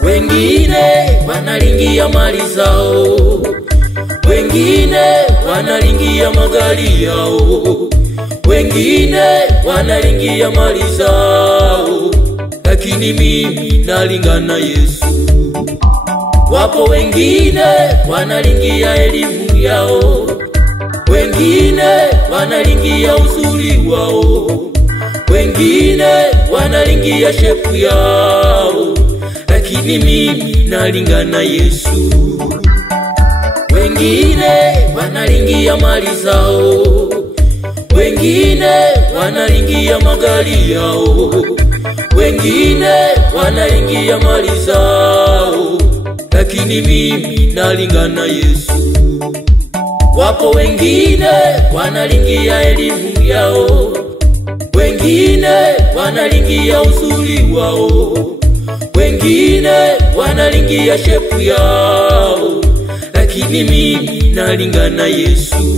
Wengine wanalingia mali zao, wengine wanalingia magari yao, wengine wanalingia mali zao, lakini mimi nalingana Yesu. Wapo wengine wanalingia elimu yao, wengine wanalingia uzuri wao, wengine wanalingia shepu yao, lakini mimi nalingana Yesu. Wengine wanalingia mali zao, wengine wanalingia magari yao, wengine wanalingia mali zao, lakini mimi nalingana Yesu. Wapo wengine wanalingia elimu yao, wengine wanalingia uzuri wao, wengine wanalingia shepu yao, lakini mimi nalingana Yesu.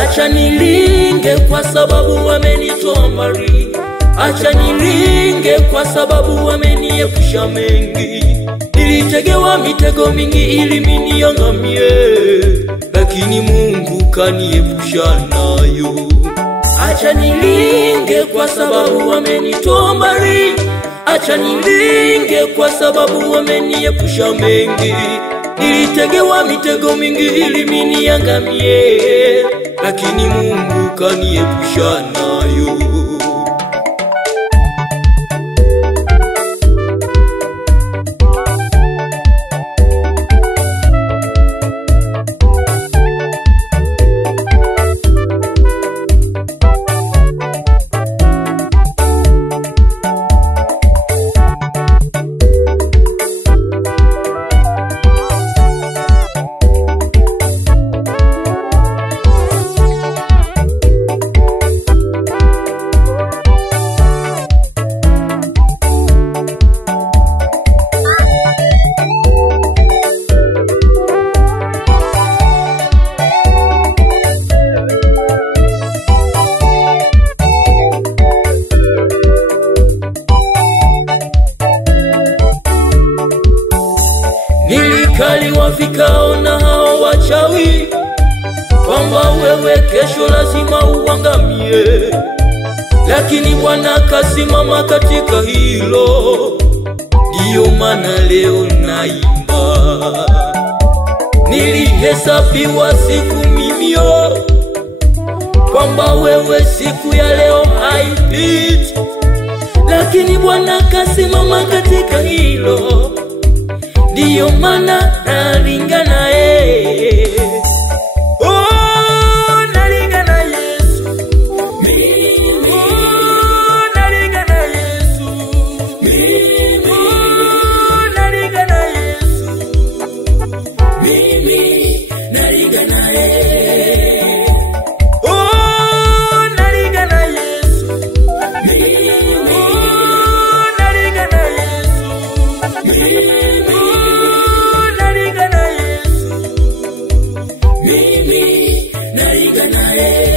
Acha nilinge kwa sababu wamenitoa mbali, acha nilinge kwa sababu wameniepusha mengi. Nilitegewa mitego mingi ili mimi niangamie, lakini Mungu kaniepusha nayo. Acha nilinge kwa sababu wamenitoa mbali, acha nilinge kwa sababu wameniepusha mengi. Nilitegewa mitego mingi ili mimi niangamie, lakini Mungu kaniepusha nayo. wafikao na hao wachawi kwamba wewe kesho lazima uangamie, lakini Bwana kasimama katika hilo. Ndiyo maana leo naimba. Nilihesabiwa siku mimio kwamba wewe siku ya leo haipiti, lakini Bwana kasimama katika hilo. Ndiyo maana nalinga naye. Oh, nalinga na Yesu. Mimi nalinga na Yesu. Mimi nalinga na Yesu. Mimi nalinga naye. Oh, nalinga na Yesu. Mimi nalinga na Yesu. Mimi nalinga na Yesu. Mimi nalinga naye.